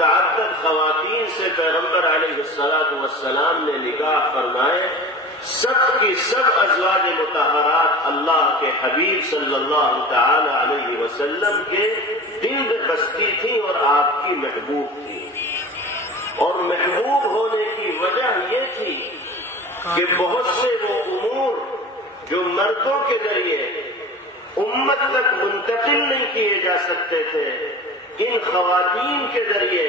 متعدد خواتین سے پیغمبر علیہ السلام نے نکاح فرمائے، سب کی سب ازواج مطہرات اللہ کے حبیب صلی اللہ تعالی علیہ وسلم کے دل میں بستی تھی اور آپ کی محبوب تھی۔ اور محبوب ہونے کی وجہ یہ تھی کہ بہت سے وہ امور جو مردوں کے ذریعے امت تک منتقل نہیں کیے جا سکتے تھے، ان خواتین کے ذریعے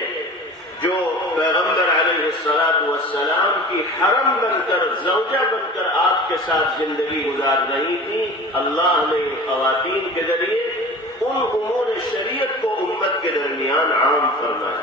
جو پیغمبر علیہ السلام کی حرم بن کر، زوجہ بن کر آپ کے ساتھ زندگی گزار رہی تھی، اللہ نے ان خواتین کے ذریعے ان امور شریعت کو امت کے درمیان عام فرمایا۔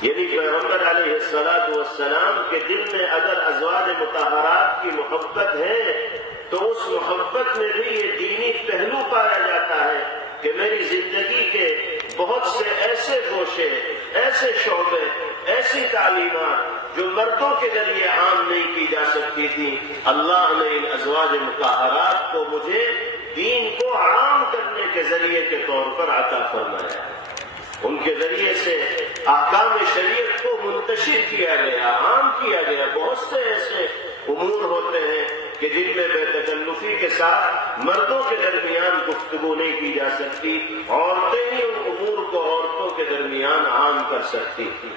یعنی پیغمبر علیہ السلام کے دل میں اگر ازواج مطہرات کی محبت ہے تو اس محبت میں بھی یہ دینی پہلو پایا جاتا ہے کہ میری زندگی کے بہت سے ایسے گوشے، ایسے شعبے، ایسی تعلیمات جو مردوں کے ذریعے عام نہیں کی جا سکتی تھی، اللہ نے ان ازواج مطہرات کو مجھے دین کو عام کرنے کے ذریعے کے طور پر عطا فرمایا۔ ان کے ذریعے سے احکام شریعت کو منتشر کیا گیا، عام کیا گیا۔ بہت سے ایسے امور ہوتے ہیں کہ جن میں بے تکلفی کے ساتھ مردوں کے درمیان گفتگو نہیں کی جا سکتی، عورتیں ہی ان امور کو عورتوں کے درمیان عام کر سکتی تھی۔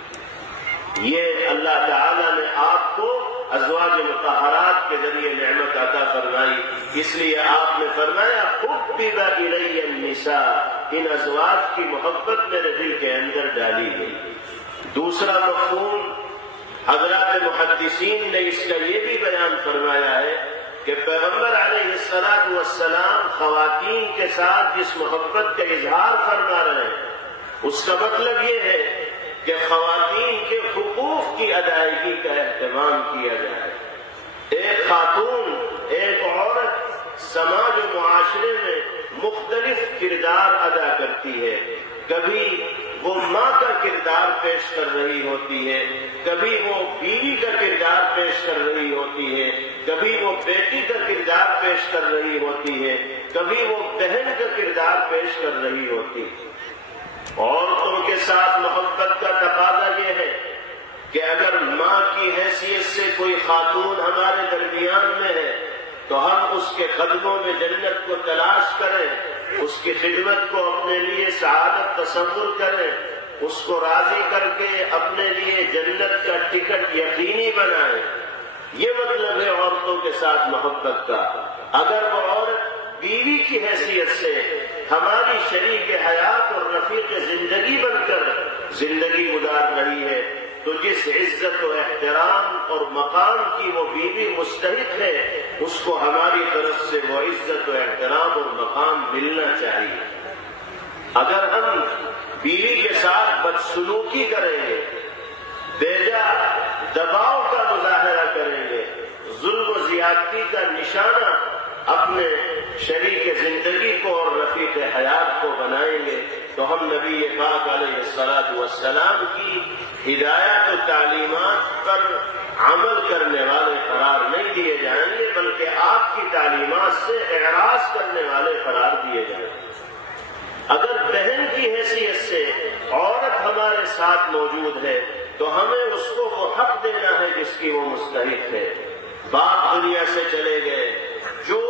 یہ اللہ تعالیٰ نے آپ کو ازواج مطہرات کے ذریعے نعمت عطا فرمائی، اس لیے آپ نے فرمایا حبب الی النساء، ان ازواج کی محبت میرے دل کے اندر ڈالی گئی۔ دوسرا مفہوم حضرات محدثین نے اس کا یہ بھی بیان فرمایا ہے کہ پیغمبر علیہ السلام خواتین کے ساتھ جس محبت کا اظہار فرما رہے ہیں، اس کا مطلب یہ ہے کہ خواتین کے حقوق کی ادائیگی کا اہتمام کیا جائے۔ ایک خاتون، ایک عورت سماج و معاشرے میں مختلف کردار ادا کرتی ہے۔ کبھی وہ ماں کا کردار پیش کر رہی ہوتی ہے، کبھی وہ بیوی کا کردار پیش کر رہی ہوتی ہے، کبھی وہ بیٹی کا کردار پیش کر رہی ہوتی ہے، کبھی وہ بہن کا کردار پیش کر رہی ہوتی ہے۔ عورتوں کے ساتھ محبت کا تقاضا یہ ہے کہ اگر ماں کی حیثیت سے کوئی خاتون ہمارے درمیان میں ہے تو ہم اس کے قدموں میں جنت کو تلاش کریں، اس کی خدمت کو اپنے لیے سعادت تصور کریں، اس کو راضی کر کے اپنے لیے جنت کا ٹکٹ یقینی بنائیں۔ یہ مطلب ہے عورتوں کے ساتھ محبت کا۔ اگر وہ عورت بیوی کی حیثیت سے ہماری شریک حیات اور رفیق زندگی بن کر زندگی گزار رہی ہے تو جس عزت و احترام اور مقام کی وہ بیوی مستحق ہے، اس کو ہماری طرف سے وہ عزت و احترام اور مقام ملنا چاہیے۔ اگر ہم بیوی کے ساتھ بدسلوکی کریں گے، بیجا دباؤ کا مظاہرہ کریں گے، ظلم و زیادتی کا نشانہ اپنے شریک زندگی کو اور رفیق حیات کو بنائیں گے تو ہم نبی پاک علیہ السلام کی ہدایات و تعلیمات پر عمل کرنے والے قرار نہیں دیے جائیں گے، بلکہ آپ کی تعلیمات سے اعراض کرنے والے قرار دیے جائیں گے۔ اگر بہن کی حیثیت سے عورت ہمارے ساتھ موجود ہے تو ہمیں اس کو وہ حق دینا ہے جس کی وہ مستحق ہے۔ باپ دنیا سے چلے گئے، جو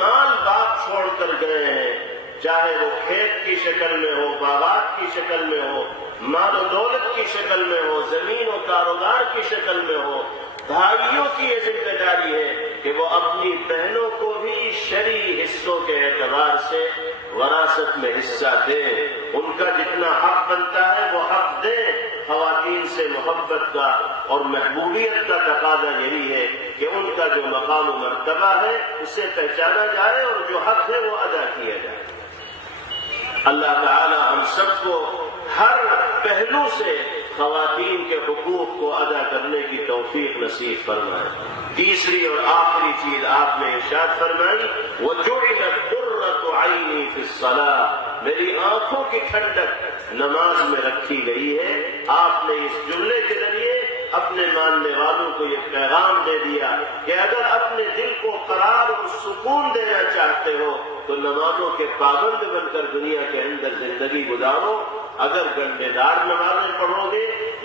مال باپ چھوڑ کر گئے ہیں، چاہے وہ کھیت کی شکل میں ہو، باغات کی شکل میں ہو، مال و دولت کی شکل میں ہو، زمین و کاروبار کی شکل میں ہو، بھائیوں کی یہ ذمہ داری ہے کہ وہ اپنی بہنوں کو بھی شرعی حصوں کے اعتبار سے وراثت میں حصہ دیں، ان کا جتنا حق بنتا ہے وہ حق دیں۔ خواتین سے محبت کا اور محبوبیت کا تقاضا یہی ہے کہ ان کا جو مقام و مرتبہ ہے اسے پہچانا جائے اور جو حق ہے وہ ادا کیا جائے۔ اللہ تعالی ہم سب کو ہر پہلو سے خواتین کے حقوق کو ادا کرنے کی توفیق نصیب فرمائے۔ تیسری اور آخری چیز آپ نے ارشاد فرمائی، وَجُعِلَتْ قُرَّةُ عَيْنِي فِي الصَّلَاةِ، میری آنکھوں کی ٹھنڈک نماز میں رکھی گئی ہے۔ آپ نے اس جملے کے ذریعے اپنے ماننے والوں کو یہ پیغام دے دیا کہ اگر اپنے دل کو قرار اور سکون دینا چاہتے ہو تو نمازوں کے پابند بن کر دنیا کے اندر زندگی گزارو۔ اگر گنڈے دار نمازیں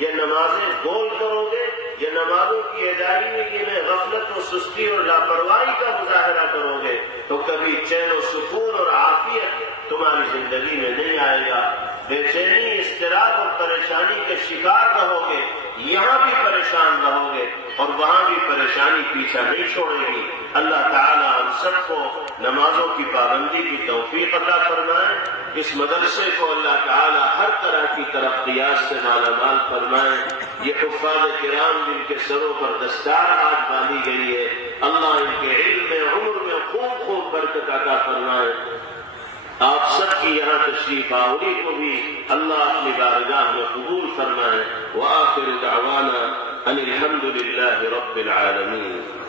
یہ نمازیں گول کرو گے، یہ نمازوں کی ادائیگی میں غفلت و سستی اور لاپرواہی کا مظاہرہ کرو گے تو کبھی چین و سکون اور عافیت تمہاری زندگی میں نہیں آئے گا، بے چینی، اضطراب اور پریشانی کے شکار رہو گے، یہاں بھی پریشان رہو گے اور وہاں بھی پریشانی پیچھا نہیں چھوڑے گی۔ اللہ تعالی ہم سب کو نمازوں کی پابندی کی توفیق عطا فرمائے، اس مدرسے کو اللہ تعالی ہر طرح کی ترقیات سے مالا مال فرمائے، یہ حفاظ کرام جن کے سروں پر دستار آج باندھی گئی ہے اللہ ان کے علم میں، عمر میں خوب خوب برکت عطا فرمائے۔ آپ سب کی یہاں تشریف آوری کو بھی اللہ اپنی بارگاہ میں قبول فرمائے۔ وآخر دعوانا ان الحمد للہ رب العالمین۔